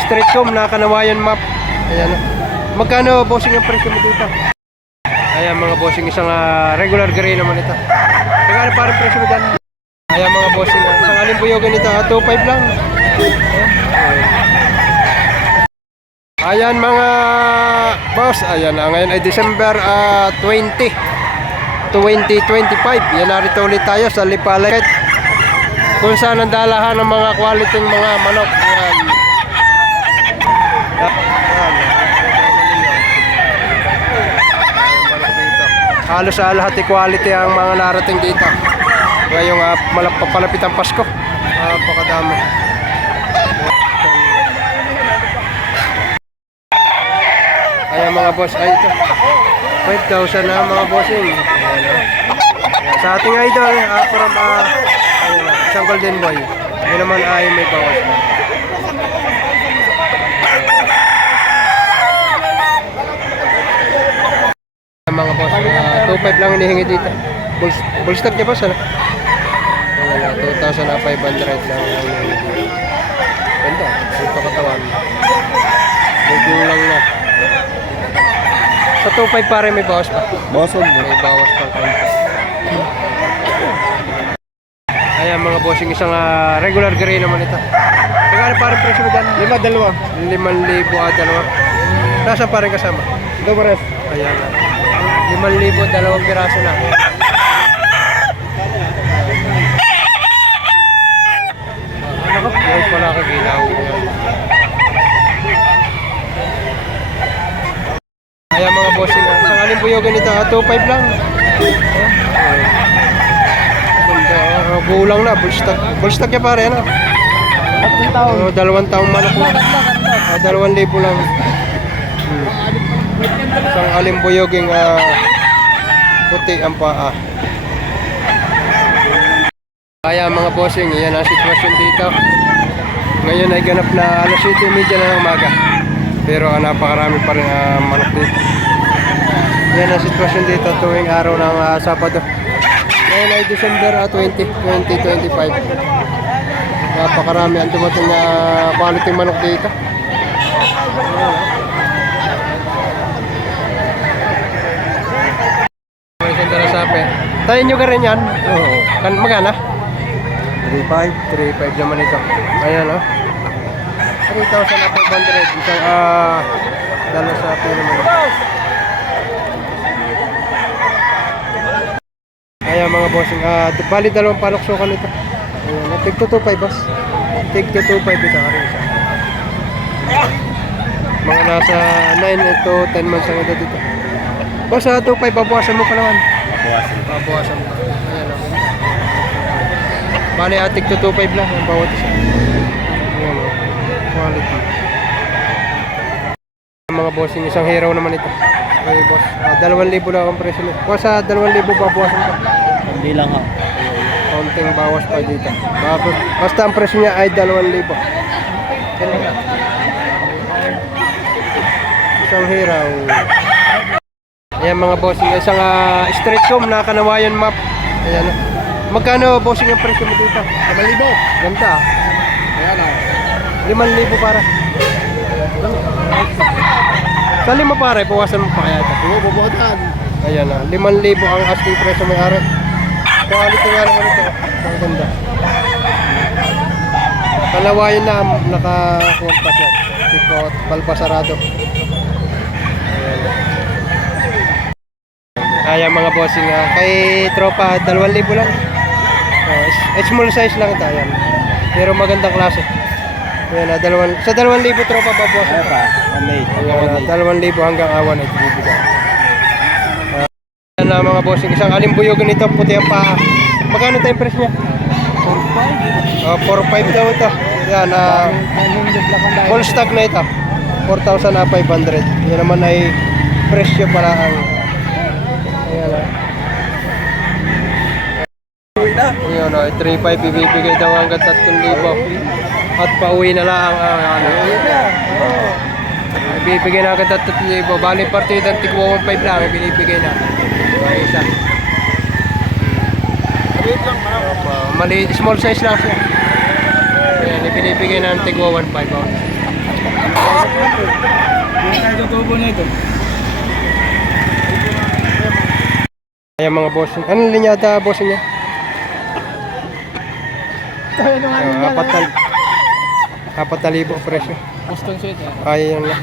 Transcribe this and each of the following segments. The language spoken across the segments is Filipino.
street comb na Kanawayan map. Ayan. Magkano bossing ang presyo mo dito? Ayan mga bossing, isang regular gray naman ito. Magkano parang presyo mo dyan? Ayan mga bossing, isang alimbuyogan ito, 2.5 lang. Ayan mga boss, ayan ngayon ay December 20, 2025. Yan, narito ulit tayo sa Lipalet, kung saan ang dalahan ng mga quality mga manok. Ayan. Halos lahat quality ang mga narating dito ngayong papalapit ang Pasko. Napakadami. Ayan mga boss, ay ito 5,000 na mga bossing. Sa ating idol from isang golden boy, yun naman ay may bawas na. Mga boss, 2.5 lang hinihingi dito. Full stock niya boss, ano? 2,500 lang ang hinihingi dito. Ganda, ito katawan. Medyo lang na. Sa 2.5 pare may bawas pa. May bawas pa konti. Ayan mga bossing, isang regular gray naman ito. Magkano parang presyo mo dyan? 5,000 dalawa. Nasaan parang kasama? Dobres. Ayan. 5,000, dalawang piraso na. Ano ka? Huwag pala kagilaw. Ayan mga bossing, isang alimbuyogan ito, 2.5 lang. Bulang na, full stock niya pare, ano? 2 taong manok lang. 2,000 lang. Isang alimbuyoging puti ang paa. Kaya mga bossing, yan ang sitwasyon dito. Ngayon ay ganap na alas 7:30 na ng umaga, pero napakarami pa rin manok dito. Yan ang sitwasyon dito tuwing araw ng Sabado. Ngayon ay December 20, 2025. Napakarami ang dumating na quality manok dito. Tayo nyo ka rin yan? Oo. Magana? 3.5 naman ito. Ayan o. 3,500. Isang dala sa atin naman. Ayan mga bossing. Bali dalawang panoksukan ito. Ayan. Tig to 2.5 boss. Tig to 2.5 ito. Mga nasa 9 to 10 months ang edad dito. Boss, 2.5 babawasan mo pa naman. Babawasan mo. Ayan o. Bali atik to 2.5 lang ang bawat isa. Ayan o. Quality. Mga bossing, isang hero naman ito. Okay boss, 2,000 lang ang presyo nito. Boss, 2,000 babawasan pa. Hindi lang ha. Konting bawas pa dito. Basta ang presyo niya ay 2,000. Isang hero. Ayan mga bossing, isang street comb na Kanawayan map. Ayan. Magkano bossing ang presyo mo dito? 5,000. Ganda. Ayan o. 5,000 para. Sa 5 pare, bawasan mo pa kaya ito. Oo, babawasan. Ayan na, 5,000 ang asking presyo may ari. Quality nga naman ito. Ang ganda. Kanawayan na, naka-kuwag pa siya. Sikot, balbasarado. Ayan mga bossing, kay tropa 2,000 lang. Small size lang ito, ayan. Pero magandang klase. Ayan, sa 2,000 tropa babawasan pa. 2,000 hanggang 1,800 bibigyan. Ayan na mga bossing, isang alimbuyogan ito, puti ang paa. Magkano tayong price niya? 4,500 daw ito. Ayan, full stock na ito, 4,500. Yan naman ay presyo para ang ayan na. Ayan na, 3,500 bibigay daw hanggang 3,000. At pauwi na lang bibigay na agad 3,000. Bali partida ng tigwa 1,500 lang binibigay na. Isa. Maliit, small size lang siya. Ayan, binibigay na ng tigwa 1,500. niya ito. Ayan mga bossing. Anong linyata bossing niya? Kaya nung ano niya. 4,000 presyo. Boston sweater. Ayan lang.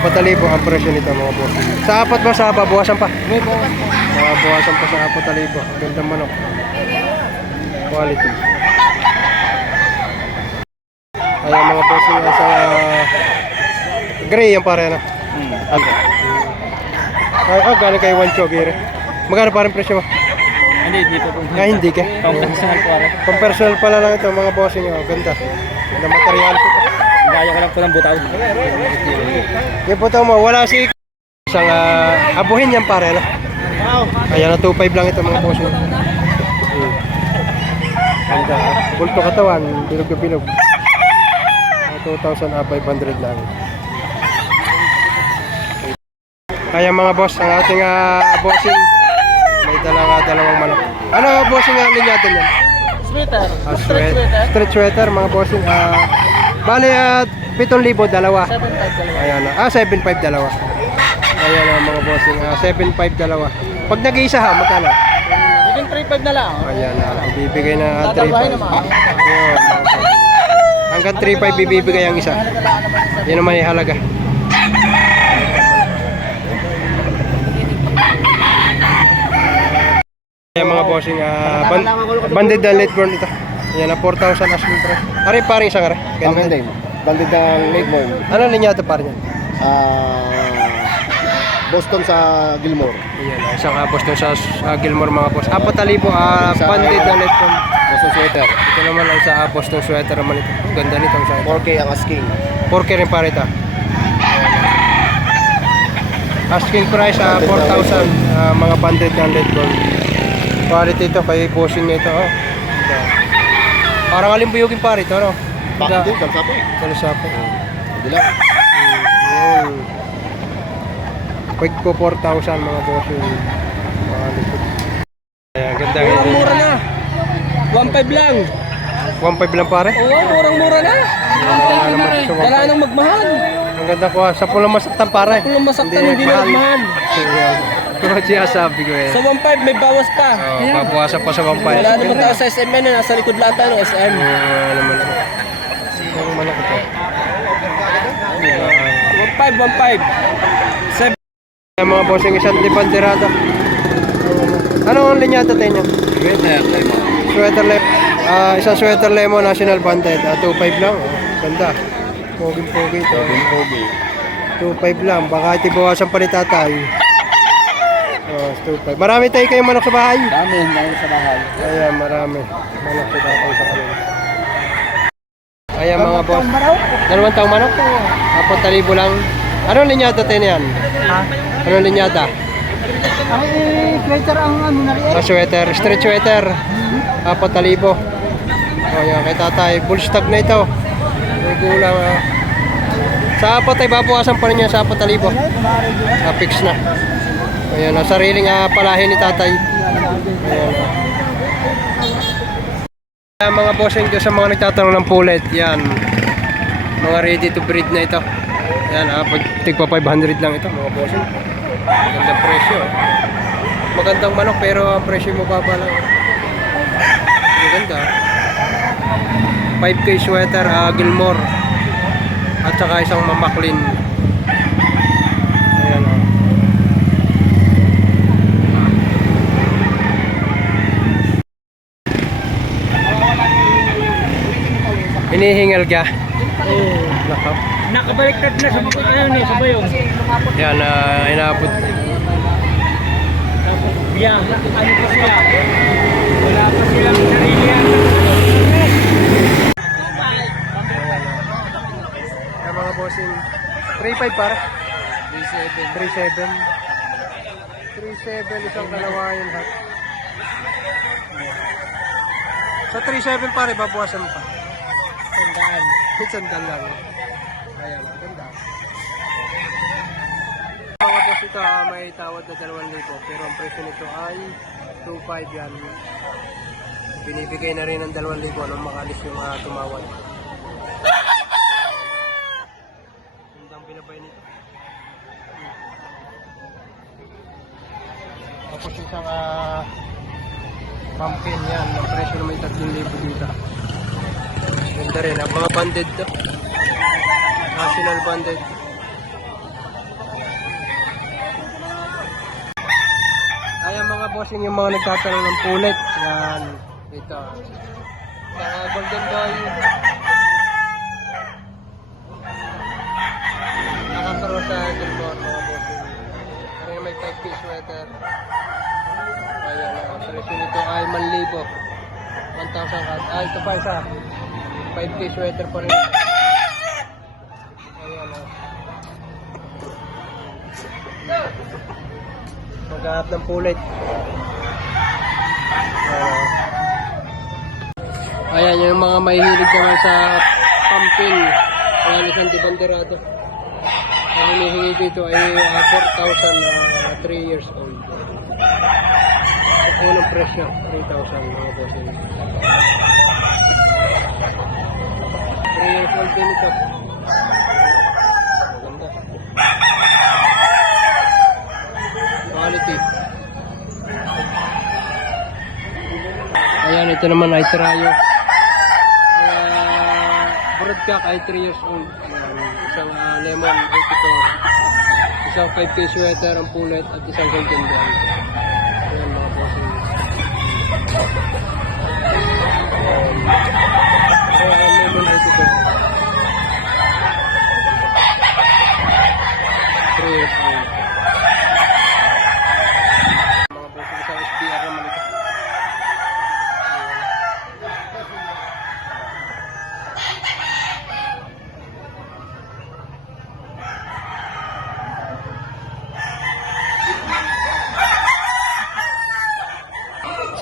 4,000 ang presyo nito mga bossing. Sa apat ba sa babawasan pa? May bawas po. Bawasan pa sa 4,000. Ang ganda manok. Quality. Ayan mga bossing sa gray yung pare na. Galing kay Wancho Gire. Magkano pa rin presyo mo? Hindi po po. Hindi ka. Pang-personal po rin. Pang-personal pala lang ito mga bossing. Ganda. Ganda material ito. Gaya ko lang po ng butaw. Yung puto mo, wala si isang abuhin yan pare na. Ayan na 2.5 lang ito mga bossing. Ganda. Bulto katawan, bilog na bilog. 2,500 lang. Kaya mga boss, ang ating bossing may dalawang manok. Ano bossing ang linyado niyan? Sweater. Street sweater mga bossing. Bali 7,000 dalawa. 7.5 Ayan 7,500 dalawa. Ayan mga bossing 7,500 dalawa. Pag nag-iisa ha, magkano? Naging 3.5 na lang. Ayan ibibigay na 3,500. Tatalahin naman. Ayun, mga boss. Hanggang 3,500 bibigay ang isa. Yan naman yung halaga. Ayan mga bossing, banded na late born ito. Ayan na 4,000 asking price. Ari paring isang ari. Ganda yun. Bandit ng late morn. Ano linya ito paring yan? Boston sa Gilmore. Ayan, isang boss doon sa Gilmore mga boss. 4,000 banded na late born. Boston sweater. Ito naman ang sa boss ng sweater naman ito. Ganda nito ang sweater. 4K ang asking. 4K rin pare ito. Asking price 4,000 mga banded na late born. Quality ito kay bossing nito. Ito. Parang alimbuyugin pare ito, no? Bakit din? Kalsapo eh. Kalasapo. Hindi lang. Pwede ko 4,000 mga bossing. Ayan, ganda. Murang-mura na. 1.5 lang. 1.5 lang pare? Oo, murang-mura na. Wala nang magmahal. Ang ganda ko sa pulang masaktan pare. Kung masaktan hindi na magmahal. Kung siya sabi ko eh. Sa 1.5 may bawas pa. Babawasan pa sa 1.5. Wala naman tayo sa SM na. Nasa likod lang tayo ng SM. Naman ako. Ang malaki ito. 1.5. Ang mga bossing isang libanderada. Ano ang linyata tayo niya? Sweater lemon. Isang sweater lemon national banded. 2.5 lang. Ganda. Poging-pogi ito. 2.5 lang. Baka itibawasan pa ni tatay. 2.5. Marami tayo kayong manok sa bahay. Dami sa bahay. Ayan, marami. Manok sa tatay sa kanila. Ayan mga boss. 2 taong manok? 4,000 lang. Anong linyata tayo yan? Ha? Anong linyata? Ay, sweater ang ano na rin. Sweater, street sweater. 4,000. Ayan, kay tatay. Bullstag na ito. May kulang. Sa apat ay babawasan pa rin niya sa 4,000. Fix na. Ayan, sariling palahin ni tatay. Ayan. Ayan, mga bossing ko sa mga nagtatanong ng pulet. Yan. Mga ready to breed na ito. Yan, tigpa 500 lang ito mga bossing. Magandang presyo. Magandang manok pero ang presyo mo baba lang. Maganda. 5K sweater Gilmore. At saka isang mamaklin. Ayan o. Hinihingal ka? Oo. Nako. Nakabaliktad na sa mga ano sa bayong. Yan, inabot. Tapos biya, ano pa sila? Wala pa silang sarili yan. Yan mga bossing. 3.5 para? 3.7. 3.7 isang kalawayan hat. Sa 3.7 pare, babawasan pa. Tandaan. Sandal lang. Ayan, ganda. Mga boss ito may tawad na 2,000 pero ang presyo nito ay 2.5 yan. Binibigay na rin ng 2,000 nung makalis yung tumawad. Gandang binabay nito. Tapos isang pumpkin yan. Ang presyo naman 3,000 dito. Ganda rin. Ang mga banded to. National banded. Ayan mga bossing, yung mga nagtatanong ng pulit. Yan. Dito. Sa Golden Boy. Nakakaroon sa Gilmore mga bossing. Pero may 5-piece sweater. Ayan. Ang presyo nito ay 1,000. 1,000 cut. Ito pa isa. 5-piece sweater pa rin. Ayan. Maghanap ng pulit. Ayan, yung mga mahihilig naman sa pumpkin. Ayan, isang dibanderado. Ang hinihingi dito ay 4,000, 3 years old. Ito yung presyo, 3,000 mga bossing. 3 years old din ito. Maganda. Quality. Ayan, ito naman ay trayo. Broadcock ay 3 years old. Ayan, isang lemon 84. Isang 5-piece sweater ang pulet at isang golden boy. Ayan mga bossing. Ayan, lemon 84. 3 years old. Mga bossing, isang SBR naman ito.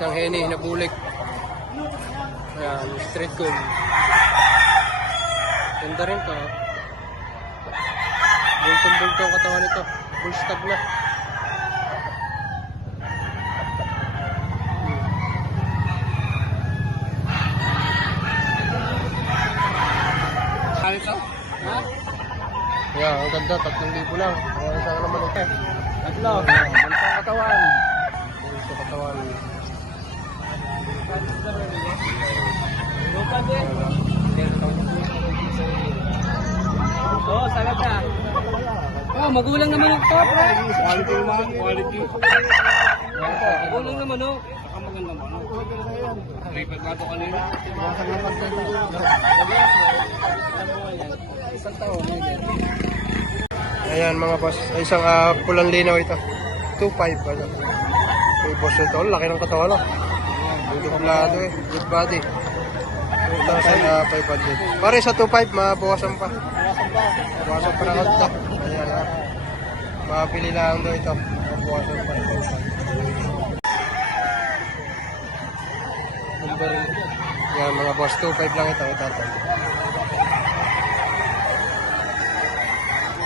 Isang henny na bulik. Ayan, street cool. Ganda rin to. Bultong-bultong ang katawan nito. Full stag na. Ano ito? Ha? Ayan, ang ganda. 3,000 lang. Ayan, isang naman ito. Tatlo. Bantang katawan. Bultong katawan. Oo, salad na. Oh, magulang naman ito, pre. Quality naman, quality. Magulang naman, oh. Saka maganda naman, oh. May pagkato kanina. Isang taon, Ayan mga boss. Ay, isang pulang linaw ito. 2,500. Ano? May boss ito. Laki ng katawan lang. Dublado eh. Good body. 2,500. Pare sa 2,500, mabawasan pa. Mabawasan pa na kanta. Ayan ha. Mapili lang daw ito. Mabawasan pa. Number. Yan mga boss. 2,500 lang ito. Ito.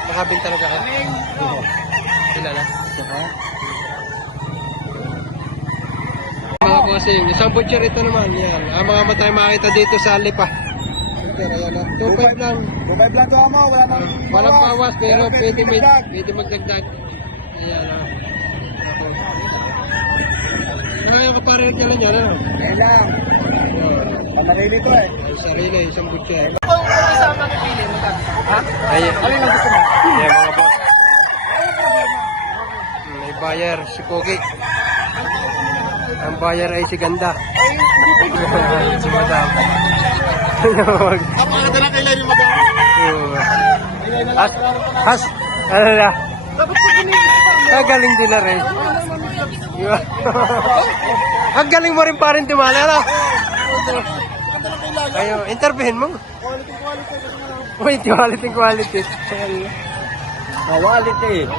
Nakabinta na siya ka? Sila na? Mga bossing, isang butcher ito naman. Yan. Ang mga matay makita dito sa Lipa. Butcher, ayan na. 2,500 lang. 2,500 lang to mo, wala nang Walang bawas, pero pwede magdagdag. Ayan na. Kaya ko parang ka lang yan. Ano? Yan lang. Pamarili ko eh. Ang sarili, isang butcher. Kung isa ang makipili, magkano? Ha? Ayan. Alin ang gusto mo? Ayan mga boss. May buyer, si Pogi. Ang buyer ay si Ganda. Si Madam. Napakaganda na kailan yung mag-awa. Has, ano na? Galing din na rin. Ang galing mo rin pa rin tumala na. Ayo, interviewin mo. Uy, quality. Quality.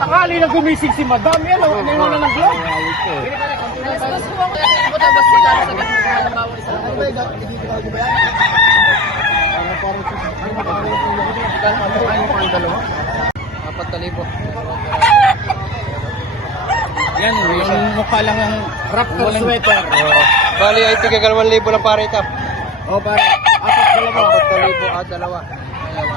Akali na gumising si Madam. Yan, wala ng vlog. Apat na libo. Yan, yung mukha lang ang Raptor sweater. Bali ay tiga 2,000 lang pare ito. O pare, apat dalawa. 4,000 dalawa. Ayan,